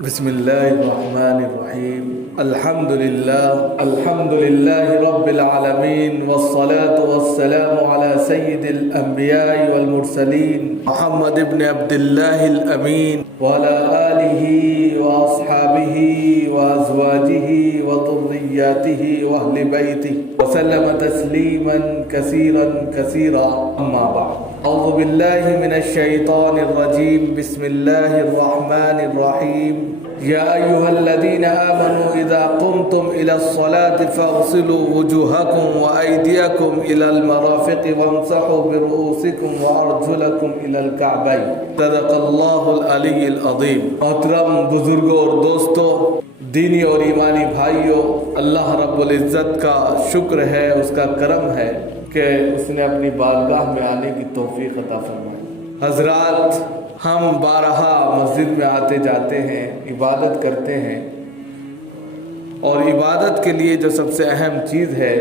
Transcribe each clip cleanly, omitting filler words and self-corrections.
بسم الله الرحمن الرحيم الحمد لله رب العالمين والصلاة والسلام على سيد الأنبياء والمرسلين محمد بن عبد الله الأمين وعلى آله وأصحابه وأزواجه وذرياته وأهل بيته وسلم تسليما كثيرا أما بعد أعوذ بالله من الشيطان الرجيم بسم الله الرحمن الرحيم يا أيها الذين آمنوا إذا قمتم إلى الصلاة فاغسلوا وجوهكم وأيديكم إلى المرافق وامسحوا برؤوسكم وأرجلكم إلى الكعبين صدق الله العلی العظیم۔ محترم بزرگوں اور دوستوں، دینی اور ایمانی بھائیوں، اللہ رب العزت کا شکر ہے، اس کا کرم ہے کہ اس نے اپنی بارگاہ میں آنے کی توفیق عطا فرمائی۔ حضرات، ہم بارہا مسجد میں آتے جاتے ہیں، عبادت کرتے ہیں، اور عبادت کے لیے جو سب سے اہم چیز ہے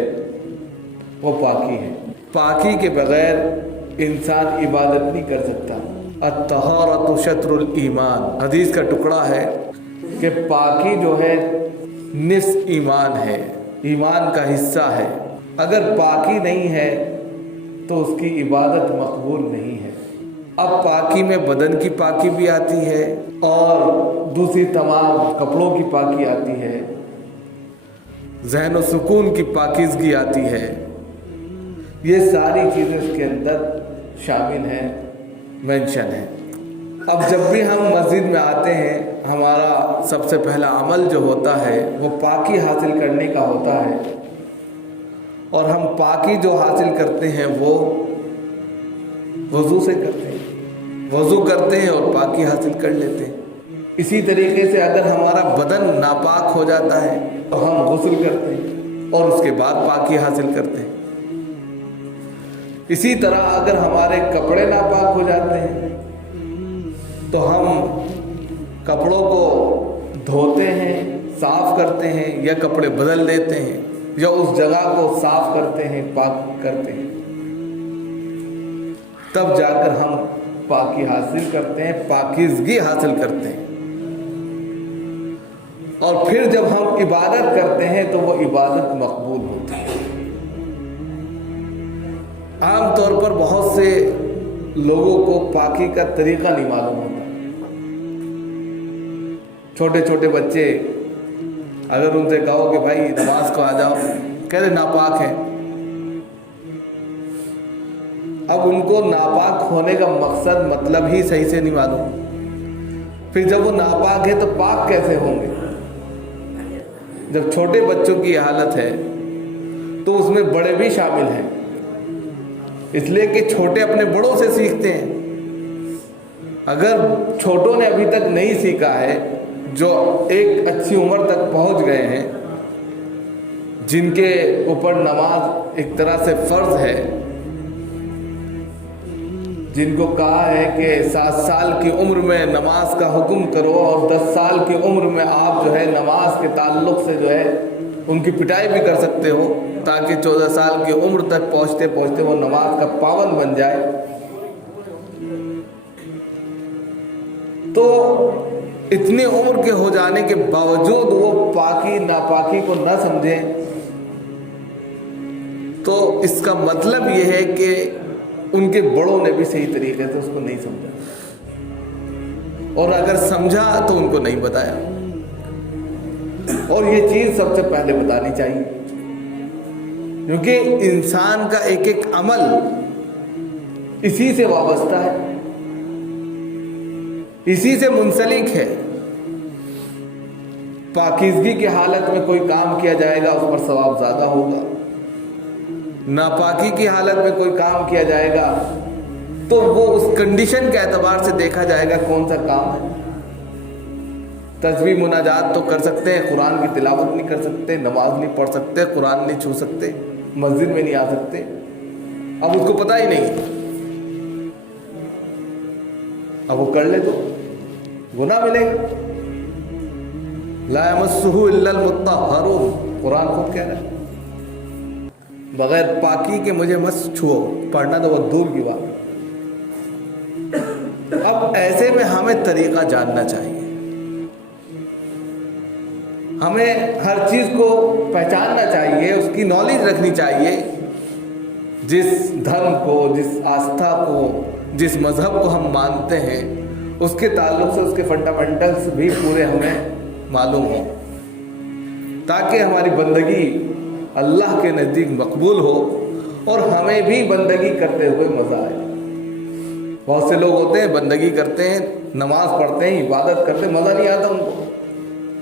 وہ پاکی ہے۔ پاکی کے بغیر انسان عبادت نہیں کر سکتا۔ الطہارۃ شطر الایمان، حدیث کا ٹکڑا ہے کہ پاکی جو ہے نصف ایمان ہے، ایمان کا حصہ ہے۔ اگر پاکی نہیں ہے تو اس کی عبادت مقبول نہیں ہے۔ اب پاکی میں بدن کی پاکی بھی آتی ہے اور دوسری تمام کپڑوں کی پاکی آتی ہے، ذہن و سکون کی پاکیزگی آتی ہے، یہ ساری چیزیں اس کے اندر شامل ہیں، مینشن ہے۔ اب جب بھی ہم مسجد میں آتے ہیں، ہمارا سب سے پہلا عمل جو ہوتا ہے وہ پاکی حاصل کرنے کا ہوتا ہے، اور ہم پاکی جو حاصل کرتے ہیں وہ وضو سے کرتے ہیں، وضو کرتے ہیں اور پاکی حاصل کر لیتے ہیں۔ اسی طریقے سے اگر ہمارا بدن ناپاک ہو جاتا ہے تو ہم غسل کرتے ہیں اور اس کے بعد پاکی حاصل کرتے ہیں۔ اسی طرح اگر ہمارے کپڑے ناپاک ہو جاتے ہیں تو ہم کپڑوں کو دھوتے ہیں، صاف کرتے ہیں، یا کپڑے بدل دیتے ہیں، یا اس جگہ کو صاف کرتے ہیں، پاک کرتے ہیں، تب جا کر ہم پاکی حاصل کرتے ہیں، پاکیزگی حاصل کرتے ہیں۔ اور پھر جب ہم عبادت کرتے ہیں تو وہ عبادت مقبول ہوتی ہے۔ عام طور پر بہت سے لوگوں کو پاکی کا طریقہ نہیں معلوم ہوتا۔ چھوٹے چھوٹے بچے اگر ان سے کہو کہ بھائی نماز کو آ جاؤ، کہتے ناپاک ہے۔ اب ان کو ناپاک ہونے کا مقصد مطلب ہی صحیح سے نہیں معلوم، پھر جب وہ ناپاک ہے تو پاک کیسے ہوں گے؟ جب چھوٹے بچوں کی حالت ہے تو اس میں بڑے بھی شامل ہیں، اس لیے کہ چھوٹے اپنے بڑوں سے سیکھتے ہیں۔ اگر چھوٹوں نے ابھی تک نہیں سیکھا ہے، جو ایک اچھی عمر تک پہنچ گئے ہیں، جن کے اوپر نماز ایک طرح سے فرض ہے، جن کو کہا ہے کہ 7 سال کی عمر میں نماز کا حکم کرو اور 10 سال کی عمر میں آپ جو ہے نماز کے تعلق سے جو ہے ان کی پٹائی بھی کر سکتے ہو، تاکہ 14 سال کی عمر تک پہنچتے پہنچتے وہ نماز کا پابند بن جائے۔ تو اتنی عمر کے ہو جانے کے باوجود وہ پاکی ناپاکی کو نہ سمجھیں، تو اس کا مطلب یہ ہے کہ ان کے بڑوں نے بھی صحیح طریقے سے اس کو نہیں سمجھا، اور اگر سمجھا تو ان کو نہیں بتایا، اور یہ چیز سب سے پہلے بتانی چاہیے، کیونکہ انسان کا ایک ایک عمل اسی سے وابستہ ہے، اسی سے منسلک ہے۔ پاکیزگی کی حالت میں کوئی کام کیا جائے گا، اس پر ثواب زیادہ ہوگا، ناپاکی کی حالت میں کوئی کام کیا جائے گا تو وہ اس کنڈیشن کے اعتبار سے دیکھا جائے گا کون سا کام ہے۔ تسبیح مناجات تو کر سکتے ہیں، قرآن کی تلاوت نہیں کر سکتے، نماز نہیں پڑھ سکتے، قرآن نہیں چھو سکتے، مسجد میں نہیں آ سکتے، اب اس کو پتہ ہی نہیں، اب وہ کر لے تو گناہ ملے گا۔ لا یمسہ الا المطہرون، قرآن خود کہہ رہا ہے بغیر پاکی کے مجھے مت چھو، پڑھنا تو وہ دور کی بات۔ اب ایسے میں ہمیں طریقہ جاننا چاہیے، ہمیں ہر چیز کو پہچاننا چاہیے، اس کی نالج رکھنی چاہیے. جس دھرم کو، جس آستھا کو، جس مذہب کو ہم مانتے ہیں، اس کے تعلق سے اس کے فنڈامنٹلز بھی پورے ہمیں معلوم ہوں، تاکہ ہماری بندگی اللہ کے نزدیک مقبول ہو اور ہمیں بھی بندگی کرتے ہوئے مزہ آئے. بہت سے لوگ ہوتے ہیں بندگی کرتے ہیں، نماز پڑھتے ہیں، عبادت کرتے ہیں، مزہ نہیں آتا ان کو.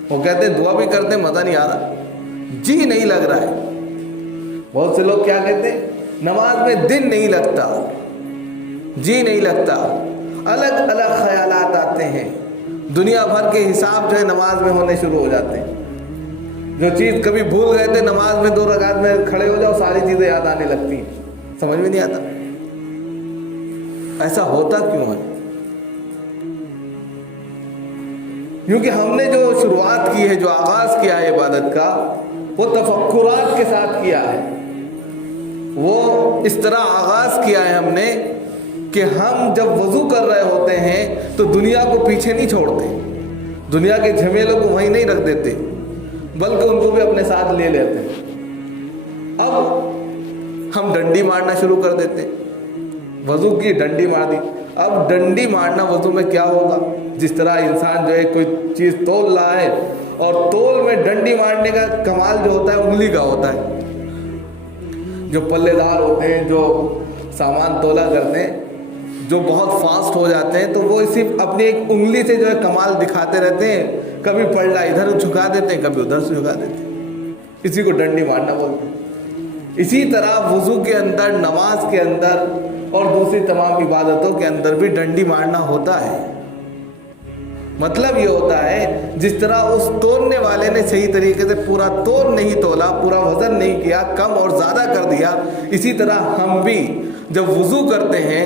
وہ کہتے ہیں دعا بھی کرتے ہیں، مزہ نہیں آ رہا، جی نہیں لگ رہا ہے. بہت سے لوگ کیا کہتے ہیں، نماز میں دن نہیں لگتا، جی نہیں لگتا، الگ الگ خیالات آتے ہیں، دنیا بھر کے حساب جو ہے نماز میں ہونے شروع ہو جاتے ہیں. جو چیز کبھی بھول گئے تھے، نماز میں 2 رکعت میں کھڑے ہو جاؤ، ساری چیزیں یاد آنے لگتی ہیں، سمجھ میں نہیں آتا. ایسا ہوتا کیوں ہے؟ کیونکہ ہم نے جو شروعات کی ہے، جو آغاز کیا ہے عبادت کا، وہ تفکرات کے ساتھ کیا ہے. وہ اس طرح آغاز کیا ہے ہم نے کہ ہم جب وضو کر رہے ہوتے ہیں تو دنیا کو پیچھے نہیں چھوڑتے، دنیا کے جھمیلوں کو وہیں نہیں رکھ دیتے، بلکہ ان کو بھی اپنے ساتھ لے لیتے ہیں. اب ہم ڈنڈی مارنا شروع کر دیتے ہیں. وضو کی ڈنڈی مار دی. اب ڈنڈی مارنا وضو میں کیا ہوگا؟ جس طرح انسان جو ہے کوئی چیز تول رہا ہے اور تول میں ڈنڈی مارنے کا کمال جو ہوتا ہے انگلی کا ہوتا ہے. جو پلے دار ہوتے ہیں، جو سامان تولا کرتے ہیں، جو بہت فاسٹ ہو جاتے ہیں، تو وہ صرف اپنی ایک انگلی سے جو ہے کمال دکھاتے رہتے ہیں. کبھی پلڑا ادھر جھکا دیتے ہیں، کبھی ادھر سے جھکا دیتے ہیں. اسی کو ڈنڈی مارنا بولتے ہیں. اسی طرح وضو کے اندر، نماز کے اندر اور دوسری تمام عبادتوں کے اندر بھی ڈنڈی مارنا ہوتا ہے. مطلب یہ ہوتا ہے جس طرح اس تولنے والے نے صحیح طریقے سے پورا تول نہیں تولا، پورا وزن نہیں کیا، کم اور زیادہ کر دیا، اسی طرح ہم بھی جب وضو کرتے ہیں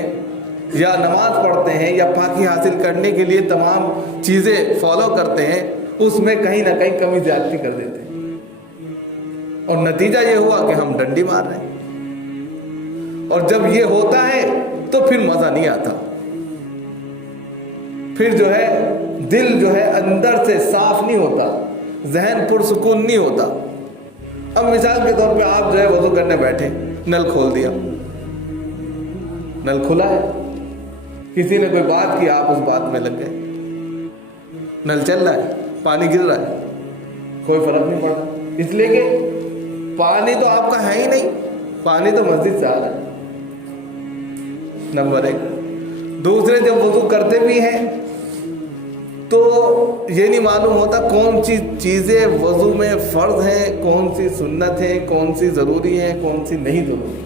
یا نماز پڑھتے ہیں یا پاکی حاصل کرنے کے لیے تمام چیزیں فالو کرتے ہیں، اس میں کہیں نہ کہیں کمی زیادتی کر دیتے ہیں، اور نتیجہ یہ ہوا کہ ہم ڈنڈی مار رہے ہیں. اور جب یہ ہوتا ہے تو پھر مزہ نہیں آتا، پھر جو ہے دل جو ہے اندر سے صاف نہیں ہوتا، ذہن پرسکون نہیں ہوتا. اب مثال کے طور پہ آپ جو ہے وضو کرنے بیٹھے، نل کھول دیا، نل کھلا ہے، کسی نے کوئی بات کی، آپ اس بات میں لگ گئے، نل چل رہا ہے، پانی گر رہا ہے، کوئی فرق نہیں پڑتا، اس لیے کہ پانی تو آپ کا ہے ہی نہیں، پانی تو مسجد سے آ رہا ہے. نمبر 1. دوسرے، جب وضو کرتے بھی ہیں تو یہ نہیں معلوم ہوتا کون سی چیزیں وضو میں فرض ہیں، کون سی سنت ہیں، کون سی ضروری ہیں، کون سی نہیں ضروری.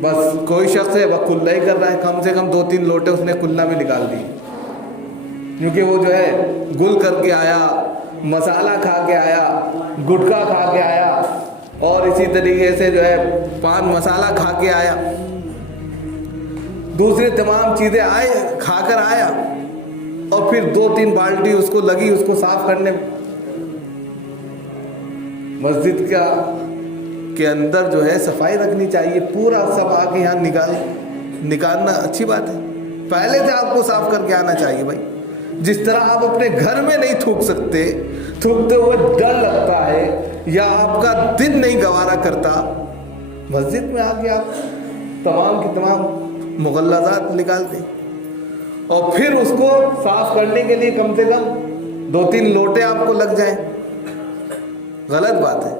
بس کوئی شخص ہے وہ کلّا ہی کر رہا ہے، کم سے کم 2-3 لوٹے اس نے کلّا میں نکال دی، کیونکہ وہ جو ہے گل کر کے آیا، مسالہ کھا کے آیا، گٹکا کھا کے آیا، اور اسی طریقے سے جو ہے پان مسالہ کھا کے آیا، دوسری تمام چیزیں کھا کر آیا، اور پھر 2-3 بالٹی اس کو لگی اس کو صاف کرنے. مسجد کے اندر جو ہے صفائی رکھنی چاہیے، پورا سب آ کے یہاں نکالنا اچھی بات ہے، پہلے سے آپ کو صاف کر کے آنا چاہیے بھائی. جس طرح آپ اپنے گھر میں نہیں تھوک سکتے، تھوکتے ہوئے ڈر لگتا ہے یا آپ کا دل نہیں گوارا کرتا، مسجد میں آ کے آپ تمام کی تمام مغلظات نکال دیں، اور پھر اس کو صاف کرنے کے لیے کم سے کم 2-3 لوٹے آپ کو لگ جائیں. غلط بات ہے.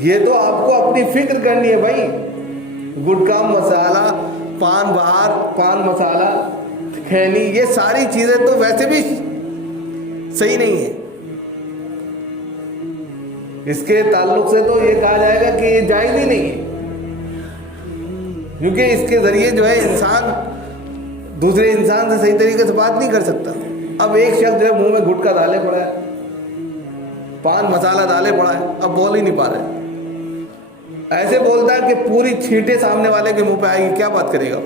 یہ تو آپ کو اپنی فکر کرنی ہے بھائی. گٹکا مسالہ، پان بہار، پان مسالہ، کھینی، یہ ساری چیزیں تو ویسے بھی صحیح نہیں ہے. اس کے تعلق سے تو یہ کہا جائے گا کہ یہ جائز ہی نہیں ہے، کیونکہ اس کے ذریعے جو ہے انسان دوسرے انسان سے صحیح طریقے سے بات نہیں کر سکتا. اب ایک شخص جو ہے منہ میں گٹکا ڈالے پڑا ہے، پان مسالہ ڈالے پڑا ہے، اب بول ہی نہیں پا رہا ہے، ایسے بولتا ہے کہ پوری چھینٹیں سامنے والے کے منہ پہ آئے گی، کیا بات کرے گا.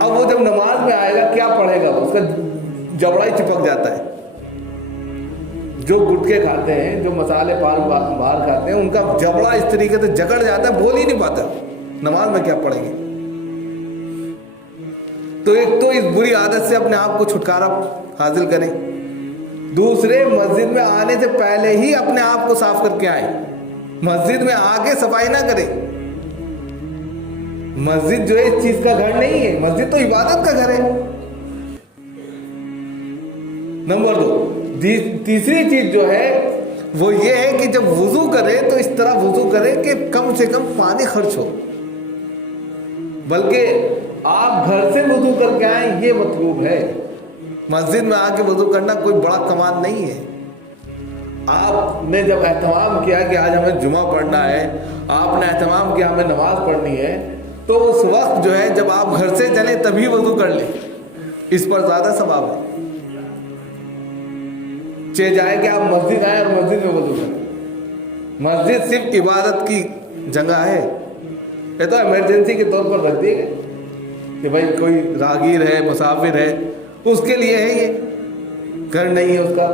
اب وہ جب نماز میں آئے گا کیا پڑھے گا، اس کا جبڑا ہی چپک جاتا ہے. جو گٹکے کھاتے ہیں، جو مسالے پان باہر کھاتے ہیں، ان کا جبڑا اس طریقے سے جکڑ جاتا ہے، بول ہی نہیں پاتا، نماز میں کیا پڑھیں گے. تو ایک تو اس بری عادت سے اپنے آپ کو چھٹکارا حاصل کریں، دوسرے مسجد میں آنے سے پہلے ہی اپنے آپ کو صاف کر کے آئیں، مسجد میں آ کے صفائی نہ کریں۔ مسجد جو ہے اس چیز کا گھر نہیں ہے، مسجد تو عبادت کا گھر ہے۔ نمبر 2، تیسری چیز جو ہے وہ یہ ہے کہ جب وضو کرے تو اس طرح وضو کرے کہ کم سے کم پانی خرچ ہو، بلکہ آپ گھر سے وضو کر کے آئیں یہ مطلوب ہے۔ مسجد میں آ کے وضو کرنا کوئی بڑا کمال نہیں ہے۔ آپ نے جب اہتمام کیا کہ آج ہمیں جمعہ پڑھنا ہے، آپ نے اہتمام کیا ہمیں نماز پڑھنی ہے، تو اس وقت جو ہے جب آپ گھر سے چلیں تبھی وضو کر لیں، اس پر زیادہ ثواب ہے۔ جائے کہ آپ مسجد آئیں اور مسجد میں وضو کریں۔ مسجد صرف عبادت کی جگہ ہے، یہ تو ایمرجنسی کے طور پر رکھ دی گئی کہ بھائی کوئی راہگیر ہے، مسافر ہے، اس کے لیے ہے، یہ گھر نہیں ہے اس کا۔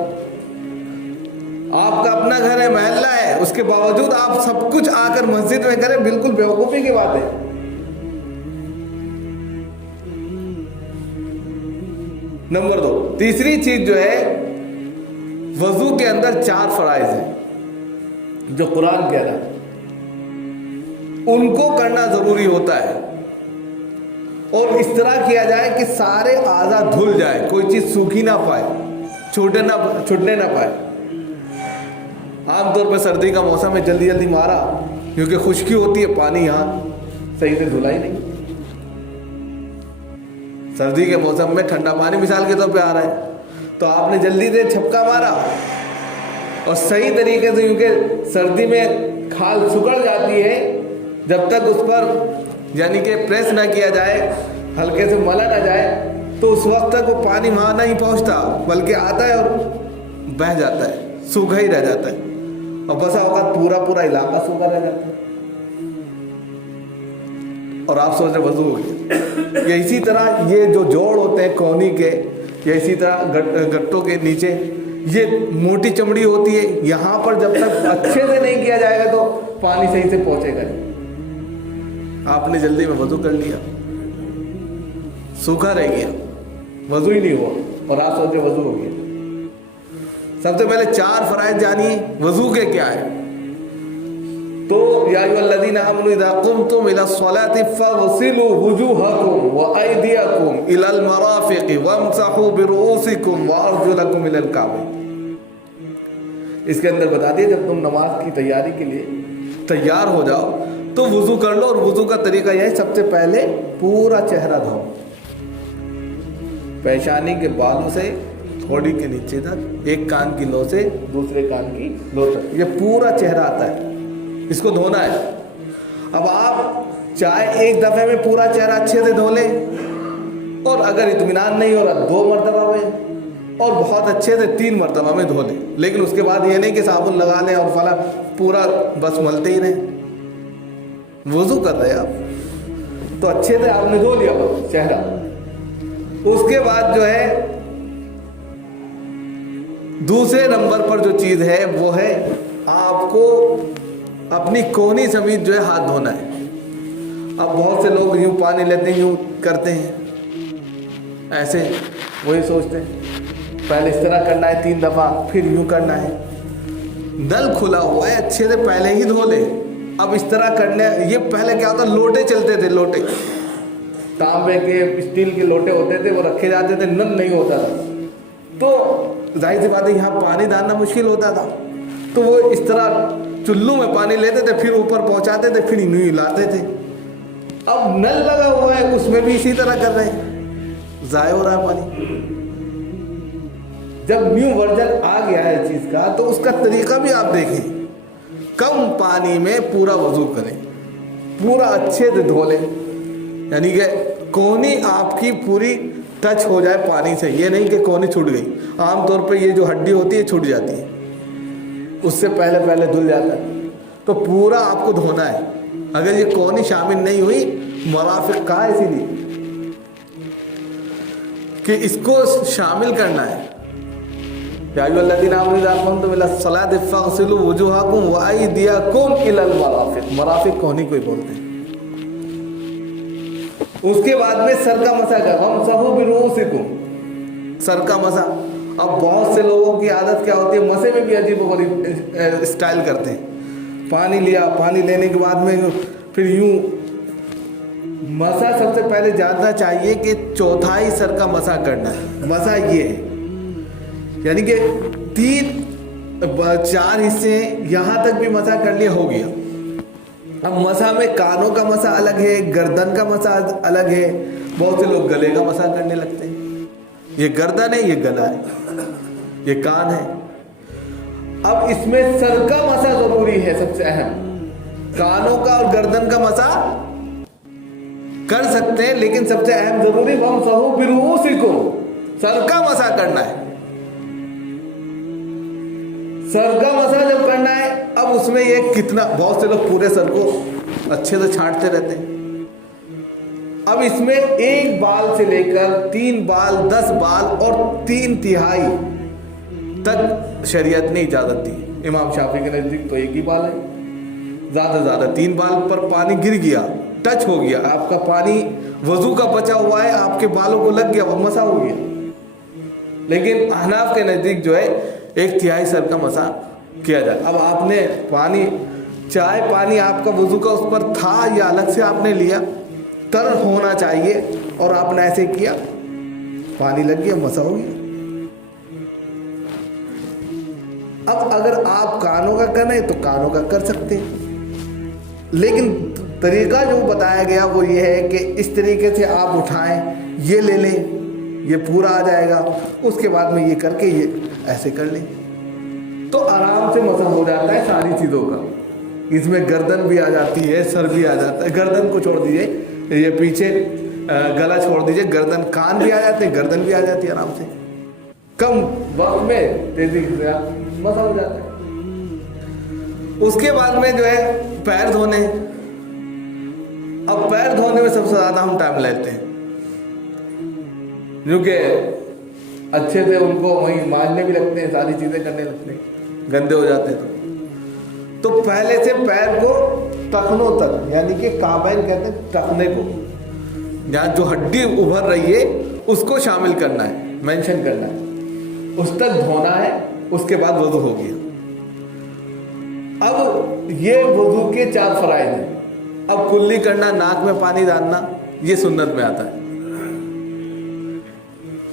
آپ کا اپنا گھر ہے، محلہ ہے، اس کے باوجود آپ سب کچھ آ کر مسجد میں کریں، بالکل بیوقوفی کی بات ہے۔ نمبر 2، تیسری چیز جو ہے وضو کے اندر 4 فرائض ہیں جو قرآن کہہ رہا ہے، ان کو کرنا ضروری ہوتا ہے، اور اس طرح کیا جائے کہ سارے اعضاء دھل جائے، کوئی چیز سوکھی نہ پائے، چھوٹنے نہ پائے۔ عام طور پہ سردی کا موسم ہے، جلدی جلدی مارا کیونکہ خشکی ہوتی ہے، پانی یہاں صحیح سے دھلا ہی نہیں۔ سردی کے موسم میں ٹھنڈا پانی مثال کے طور پہ آ رہا ہے، تو آپ نے جلدی سے چھپکا مارا اور صحیح طریقے سے، کیونکہ سردی میں کھال سکڑ جاتی ہے، جب تک اس پر یعنی کہ پریس نہ کیا جائے، ہلکے سے ملا نہ جائے، تو اس وقت تک وہ پانی وہاں نہیں پہنچتا، بلکہ آتا ہے اور بہہ جاتا ہے، سوکھا ہی رہ جاتا ہے، اور بسا اوقات پورا علاقہ سوکھا رہ جاتا ہے، اور آپ سوچ رہے وضو ہو گیا۔ یا اسی طرح یہ جو جوڑ ہوتے ہیں کونی کے، یا اسی طرح گٹوں کے نیچے یہ موٹی چمڑی ہوتی ہے، یہاں پر جب تک اچھے سے نہیں کیا جائے گا تو پانی صحیح سے پہنچے گا نہیں۔ آپ نے جلدی میں وضو کر لیا، سوکھا رہ گیا، وضو ہی نہیں ہوا، اور آپ سوچے وضو ہو گیا۔ سب سے پہلے 4 فرائض جانیے وضو کے کیا ہے۔ تو یا ایھا الذین آمنوا اذا قمتم الى الصلاة فاغسلوا وجوهکم وایدیکم الى المرافق وامسحوا برؤوسکم وارجلکم الى الکعبین۔ اس کے اندر بتا دیا جب تم نماز کی تیاری کے لیے تیار ہو جاؤ تو وضو کر لو، اور وضو کا طریقہ یہ ہے سب سے پہلے پورا چہرہ دھو، پیشانی کے بالوں سے تھوڑی کے نیچے تک، ایک کان کی لو سے دوسرے کان کی لو تک، یہ پورا چہرہ آتا ہے، اس کو دھونا ہے۔ اب آپ چاہے ایک دفعے میں پورا چہرہ اچھے سے دھو لیں، اور اگر اطمینان نہیں ہو رہا 2 مرتبہ میں، اور بہت اچھے سے 3 مرتبہ میں دھو لیں، لیکن اس کے بعد یہ نہیں کہ صابن لگا لیں اور فلاں پورا بس ملتے ہی رہیں۔ وضو کر رہے آپ تو اچھے سے آپ نے دھو لیا بس چہرہ، اس کے بعد جو ہے دوسرے نمبر پر جو چیز ہے وہ ہے آپ کو اپنی کونی سمیت جو ہے ہاتھ دھونا ہے۔ اب بہت سے لوگ یوں پانی لیتے ہیں، یوں کرتے ہیں، ایسے وہی سوچتے ہیں پہلے اس طرح کرنا ہے 3 دفعہ، پھر یوں کرنا ہے۔ نل کھلا ہوا ہے، اچھے سے پہلے ہی دھو لے۔ اب اس طرح کرنے، یہ پہلے کیا ہوتا، لوٹے چلتے تھے، لوٹے تانبے کے اسٹیل کے لوٹے ہوتے تھے، وہ رکھے جاتے تھے، نل نہیں ہوتا تھا، تو ظاہر سی بات ہے یہاں پانی ڈالنا مشکل ہوتا تھا، تو وہ اس طرح چلو میں پانی لیتے تھے، پھر اوپر پہنچاتے تھے، پھر یوں لاتے تھے۔ اب نل لگا ہوا ہے، اس میں بھی اسی طرح کر رہے ہیں، ضائع ہو رہا ہے پانی۔ جب نیو ورژن آ گیا ہے چیز کا، تو اس کا طریقہ بھی آپ دیکھیں، کم پانی میں پورا وضو کریں، پورا اچھے سے دھو لیں، یعنی کہ کونی آپ کی پوری ٹچ ہو جائے پانی سے، یہ نہیں کہ کونی چھوٹ گئی۔ عام طور پہ یہ جو ہڈی ہوتی ہے چھوٹ جاتی ہے، اس سے پہلے دھل جاتا ہے، تو پورا آپ کو دھونا ہے۔ اگر یہ کونی شامل نہیں ہوئی، مرافق کہا اسی لیے کہ اس کو شامل کرنا ہے۔ یا ایھا الذین آمنوا اذا قمتم الی الصلاۃ فاغسلوا وجوہکم وایدیکم الی المرافق، مرافق کونی کو ہی بولتے ہیں۔ اس کے بعد میں سر کا مسح کر وامسحوا برؤوسکم، سر کا مسح. اب بہت سے لوگوں کی عادت کیا ہوتی ہے، مسے میں بھی عجیب و غریب اسٹائل کرتے ہیں. پانی لیا، پانی لینے کے بعد میں پھر یوں مسح. سب سے پہلے جاننا چاہیے کہ چوتھائی سر کا مسح کرنا ہے. مسح یہ ہے یعنی کہ 4 حصے ہیں، یہاں تک بھی مسح کر لیا، ہو گیا. اب مسح میں کانوں کا مسح الگ ہے، گردن کا مسح الگ ہے. بہت سے لوگ گلے کا مسح کرنے لگتے ہیں. یہ گردن ہے، یہ گلا ہے، یہ کان ہے. اب اس میں سر کا مسح ضروری ہے، سب سے اہم. کانوں کا اور گردن کا مسح کر سکتے ہیں، لیکن سب سے اہم ضروری وامسحوا برؤوسکم، سر کا مسح کرنا ہے. سر کا مسح جب کرنا ہے، اب اس میں یہ کتنا، بہت سے لوگ پورے سر کو اچھے سے چھانٹتے رہتے ہیں. اب اس میں 1 بال سے لے کر 3 بال، 10 بال اور 3/3 تک شریعت نے اجازت دی. امام شافعی کے نزدیک تو 1 ہی بال ہے، زیادہ زیادہ 3 بال پر پانی گر گیا، ٹچ ہو گیا، آپ کا پانی وضو کا بچا ہوا ہے، آپ کے بالوں کو لگ گیا، وہ مسح ہو گیا. لیکن احناف کے نزدیک جو ہے 1/3 سر کا مسح کیا جائے. اب آپ نے پانی، چاہے پانی آپ کا وضو کا اس پر تھا یا الگ سے آپ نے لیا، تر ہونا چاہیے، اور آپ نے ایسے کیا، پانی لگ گیا، مسح ہو گیا. اب اگر آپ کانوں کا کریں تو کانوں کا کر سکتے ہیں، لیکن طریقہ جو بتایا گیا وہ یہ ہے کہ اس طریقے سے آپ اٹھائیں، یہ لے لیں، یہ پورا آ جائے گا، اس کے بعد میں یہ کر کے یہ ایسے کر لیں، تو آرام سے مسح ہو جاتا ہے ساری چیزوں کا. اس میں گردن بھی آ جاتی ہے، سر بھی آ جاتا ہے. گردن کو چھوڑ دیجیے، یہ پیچھے گلا چھوڑ دیجیے، گردن، کان بھی آ جاتے ہیں، گردن بھی آ جاتی ہے آرام سے. کم وقت میں تیزی سے مسح ہو جاتا ہے. اس کے بعد میں جو ہے پیر دھونے. اب پیر دھونے میں سب سے زیادہ ہم ٹائم لیتے ہیں، کیونکہ اچھے سے ان کو وہیں مانجنے بھی لگتے ہیں، ساری چیزیں کرنے لگتے ہیں، گندے ہو جاتے ہیں. تو پہلے سے پیر کو ٹخنوں تک، یعنی کہ کعبین کہتے ہیں ٹخنے کو، جہاں جو ہڈی ابھر رہی ہے اس کو شامل کرنا ہے، مینشن کرنا ہے، اس تک دھونا ہے. اس کے بعد وضو ہو گیا. اب یہ وضو کے 4 فرائض ہیں. اب کلی کرنا، ناک میں پانی ڈالنا، یہ سنت میں آتا ہے.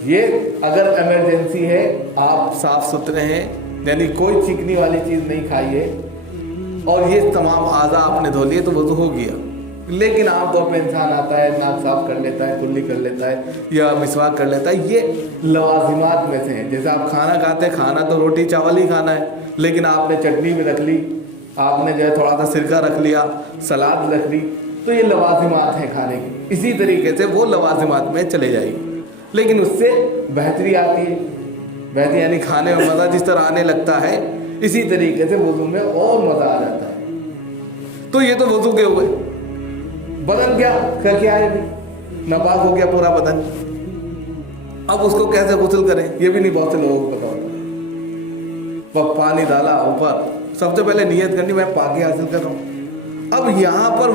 یہ اگر ایمرجنسی ہے، آپ صاف ستھرے ہیں، یعنی کوئی چکنی والی چیز نہیں کھائی ہے، اور یہ تمام اعضاء آپ نے دھو لیے تو وضو ہو گیا. لیکن عام طور پہ انسان آتا ہے، ناک صاف کر لیتا ہے، کلی کر لیتا ہے یا مسواک کر لیتا ہے. یہ لوازمات میں سے ہیں. جیسے آپ کھانا کھاتے ہیں، کھانا تو روٹی چاول ہی کھانا ہے، لیکن آپ نے چٹنی بھی رکھ لی، آپ نے جو ہے تھوڑا سا سرکہ رکھ لیا، سلاد رکھ لی، تو یہ لوازمات ہیں کھانے کی. اسی طریقے سے وہ لوازمات میں چلے جائے گی، لیکن اس سے بہتری آتی ہے. بہتری یعنی کھانے میں مزہ جس طرح آنے لگتا ہے، اسی طریقے سے وضو میں اور مزہ آ جاتا ہے. تو یہ تو وضو کے ہوئے. بدن کیا ہے، ناپاک ہو گیا پورا بدن. اب اس کو کیسے غسل کریں، یہ بھی نہیں بہت سے لوگوں کو پتا ہوتا. وہ پانی ڈالا اوپر، سب سے پہلے نیت کرنی میں پاکی حاصل کر رہا ہوں. اب یہاں پر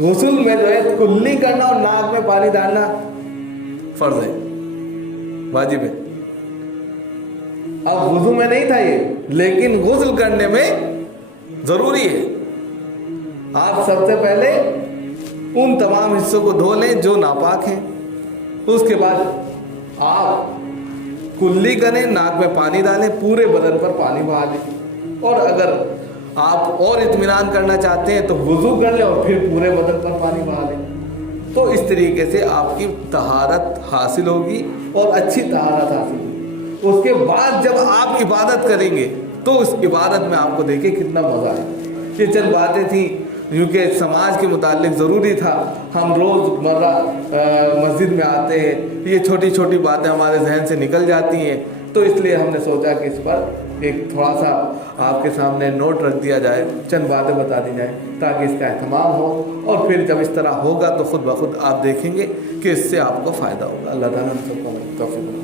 غسل میں جو ہے کلی کرنا اور ناک میں پانی ڈالنا فرض ہے، واجب ہے. اب وضو میں نہیں تھا یہ، لیکن غسل کرنے میں ضروری ہے. آپ سب سے پہلے ان تمام حصوں کو دھو لیں جو ناپاک ہیں. اس کے بعد آپ کلی کریں، ناک میں پانی ڈالیں، پورے بدن پر پانی بہا دیں. اور اگر آپ اور اطمینان کرنا چاہتے ہیں تو وضو کر لیں اور پھر پورے بدن پر پانی بہا دیں. تو اس طریقے سے آپ کی طہارت حاصل ہوگی، اور اچھی طہارت حاصل ہوگی. اس کے بعد جب آپ عبادت کریں گے تو اس عبادت میں آپ کو دیکھیں کتنا مزہ آئے. یہ چند باتیں تھیں کیونکہ سماج کے متعلق ضروری تھا. ہم روز مرہ مسجد میں آتے ہیں، یہ چھوٹی چھوٹی باتیں ہمارے ذہن سے نکل جاتی ہیں، تو اس لیے ہم نے سوچا کہ اس پر ایک تھوڑا سا آپ کے سامنے نوٹ رکھ دیا جائے، چند باتیں بتا دی جائیں تاکہ اس کا اہتمام ہو. اور پھر جب اس طرح ہوگا تو خود بخود آپ دیکھیں گے کہ اس سے آپ کو فائدہ ہوگا. اللہ تعالیٰ ہم سب کو توفیق